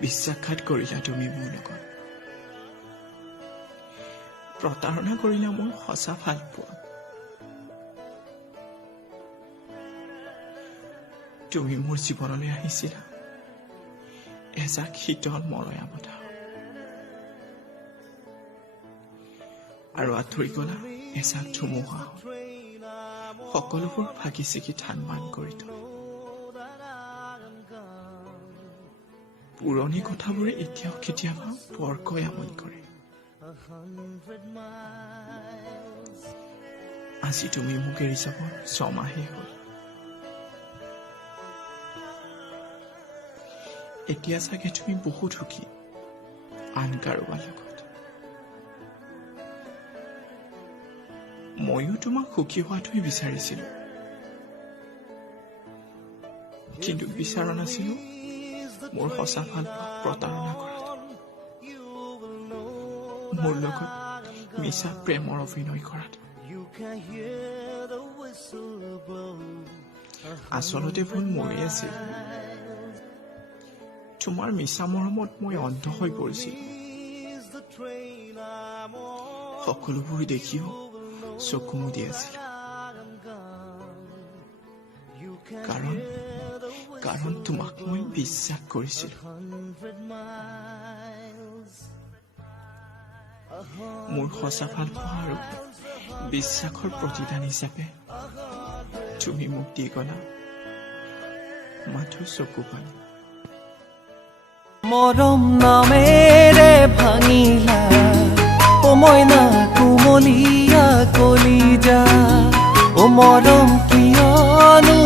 বিশ্বাসঘাত কৰিলা তুমি মোৰ লগত প্ৰতাৰণা কৰিলা মোৰ সঁচা ভাল পোৱা তুমি মোৰ জীৱনলৈ আহিছিলা এজাক শীতল মলয়া বতাহ আৰু আঁতৰি গলা এজাক ধুমুহা সকলোবোৰ ভাগি ছিগি ঠান মান কৰি থৈ পুৰণি কথাবোৰে এতিয়াও কেতিয়াবা বৰকৈ আমনি কৰে আজি তুমি মোক এৰি যাব 6 মাহেই হ'ল এতিয়া চাগে তুমি বহুত সুখী আন কাৰোবাৰ লগত ময়ো তোমাক সুখী হোৱাটোৱে বিচাৰিছিলো কিন্তু বিচৰা নাছিলো মোৰ সঁচা ভাল প্ৰতাৰণা কৰাটো মোৰ লগত মিছা প্ৰেমৰ অভিনয় কৰাটো আচলতে ভুল মোৰে আছিল তোমাৰ মিছা মৰমত মই অন্ধ হৈ পৰিছিলো সকলোবোৰ দেখিও চকু মুদি আছিল কাৰণ তোমাক মই বিশ্বাস কৰিছিলো মোৰ সঁচা ভাল পোৱা আৰু বিশ্বাসৰ প্ৰতিদান হিচাপে তুমি মোক দি গলা মাথো চকু পানী মৰম নামেৰে ভাঙিলা ও মইনা কুমলীয়া কলিজা ও মৰম কিয়নো